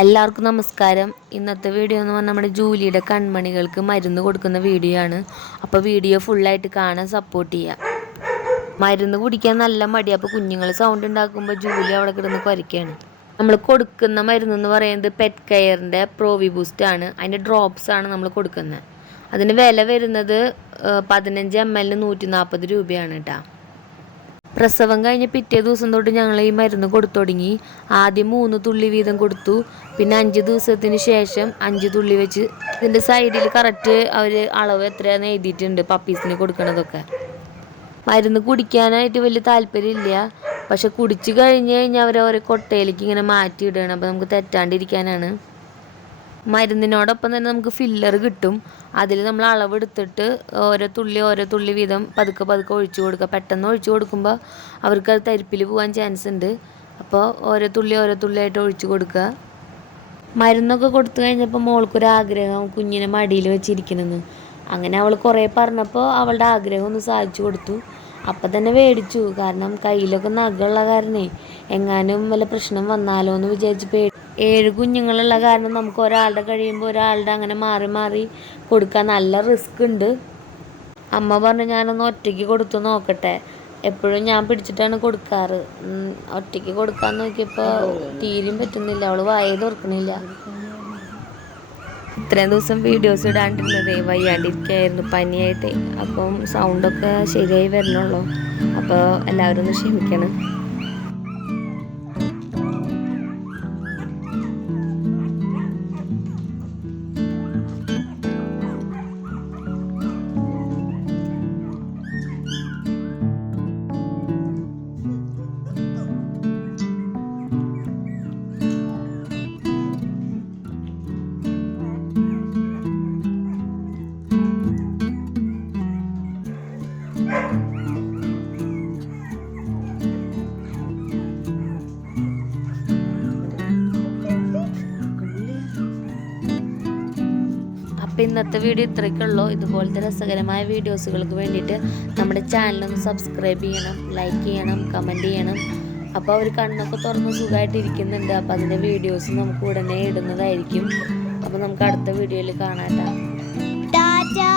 എല്ലാവർക്കും നമസ്കാരം. ഇന്നത്തെ വീഡിയോ എന്ന് പറഞ്ഞാൽ നമ്മുടെ ജൂലിയുടെ കൺമണികൾക്ക് മരുന്ന് കൊടുക്കുന്ന വീഡിയോ ആണ്. അപ്പോൾ വീഡിയോ ഫുള്ളായിട്ട് കാണാൻ സപ്പോർട്ട് ചെയ്യുക മരുന്ന് കുടിക്കാൻ നല്ല മടി അപ്പോൾ കുഞ്ഞുങ്ങൾ സൗണ്ട് ഉണ്ടാക്കുമ്പോൾ ജൂലി അവിടെ കിടന്ന് കുരയ്ക്കാണ്. നമ്മൾ കൊടുക്കുന്ന മരുന്ന് എന്ന് പറയുന്നത് പെറ്റ് കെയറിന്റെ പ്രോവി ബൂസ്റ്റ് ആണ്. അതിന്റെ ഡ്രോപ്സ് ആണ് നമ്മൾ കൊടുക്കുന്നത് അതിന് വില വരുന്നത് പതിനഞ്ച് എം എല്ലിന് നൂറ്റി നാൽപ്പത് രൂപയാണ് കേട്ടോ പ്രസവം കഴിഞ്ഞ് പിറ്റേ ദിവസം തൊട്ട് ഞങ്ങൾ ഈ മരുന്ന് കൊടുത്തു തുടങ്ങി. ആദ്യം മൂന്ന് തുള്ളി വീതം കൊടുത്തു. പിന്നെ അഞ്ച് ദിവസത്തിന് ശേഷം അഞ്ച് തുള്ളി വെച്ച് ഇതിന്റെ സൈഡിൽ കറക്റ്റ് അവർ അളവ് എത്രയാന്ന് എഴുതിയിട്ടുണ്ട് പപ്പീസിന് കൊടുക്കണതൊക്കെ. മരുന്ന് കുടിക്കാനായിട്ട് വലിയ താല്പര്യമില്ല പക്ഷെ കുടിച്ചു കഴിഞ്ഞ് കഴിഞ്ഞാൽ അവരെ ഓരോ കൊട്ടയിലേക്ക് ഇങ്ങനെ മാറ്റി മാറ്റിയിടുകയാണ് അപ്പോൾ നമുക്ക് തെറ്റാണ്ടിരിക്കാനാണ്. മരുന്നിനോടൊപ്പം തന്നെ നമുക്ക് ഫില്ലർ കിട്ടും. അതിൽ നമ്മൾ അളവെടുത്തിട്ട് ഓരോ തുള്ളി ഓരോ തുള്ളി വീതം പതുക്കെ പതുക്കെ ഒഴിച്ചു കൊടുക്കുക. പെട്ടെന്ന് ഒഴിച്ചു കൊടുക്കുമ്പോൾ അവർക്ക് അത് തരിപ്പിൽ പോകാൻ ചാൻസ് ഉണ്ട്. അപ്പോൾ ഓരോ തുള്ളി ഓരോ തുള്ളിയായിട്ട് ഒഴിച്ചു കൊടുക്കുക. മരുന്നൊക്കെ കൊടുത്തു കഴിഞ്ഞപ്പോൾ മോൾക്കൊരാഗ്രഹം കുഞ്ഞിനെ മടിയിൽ വെച്ചിരിക്കണമെന്ന് അങ്ങനെ അവൾ കുറേ പറഞ്ഞപ്പോൾ അവളുടെ ആഗ്രഹം ഒന്ന് സാധിച്ചു കൊടുത്തു. അപ്പം തന്നെ മേടിച്ചു കാരണം കയ്യിലൊക്കെ നഖമുള്ള കാരണേ എങ്ങാനും വല്ല പ്രശ്നം വന്നാലോ എന്ന് വിചാരിച്ച് പേടി ഏഴ് കുഞ്ഞുങ്ങളുള്ള കാരണം നമുക്ക് ഒരാളുടെ കഴിയുമ്പോൾ ഒരാളുടെ അങ്ങനെ മാറി മാറി കൊടുക്കാൻ നല്ല റിസ്ക് ഉണ്ട്. അമ്മ പറഞ്ഞു ഞാനൊന്ന് ഒറ്റയ്ക്ക് കൊടുത്തു നോക്കട്ടെ. എപ്പോഴും ഞാൻ പിടിച്ചിട്ടാണ് കൊടുക്കാറ്. ഒറ്റയ്ക്ക് കൊടുക്കാൻ നോക്കിയപ്പോൾ തീരും പറ്റുന്നില്ല. അവൾ വായ തുറക്കണില്ല. ഇത്രയും ദിവസം വീഡിയോസ് ഇടാണ്ടിരുന്നതേ വയ്യാണ്ടിരിക്കുകയായിരുന്നു പനിയായിട്ട്. അപ്പം സൗണ്ടൊക്കെ ശരിയായി വരണുള്ളൂ. അപ്പോൾ എല്ലാവരും ഒന്ന് ക്ഷമിക്കണം. അപ്പോൾ ഇന്നത്തെ വീഡിയോ ഇത്രയ്ക്കുള്ളൂ. ഇതുപോലത്തെ രസകരമായ വീഡിയോസുകൾക്ക് വേണ്ടിയിട്ട് നമ്മുടെ ചാനലൊന്ന് സബ്സ്ക്രൈബ് ചെയ്യണം ലൈക്ക് ചെയ്യണം കമന്റ് ചെയ്യണം. അപ്പോൾ അവർ കണ്ണൊക്കെ തുറന്ന് സുഖമായിട്ട് ഇരിക്കുന്നുണ്ട് അപ്പോൾ അതിന്റെ വീഡിയോസ് നമുക്ക് ഉടനെ ഇടുന്നതായിരിക്കും. അപ്പോൾ നമുക്ക് അടുത്ത വീഡിയോയിൽ കാണാം. ടാറ്റാ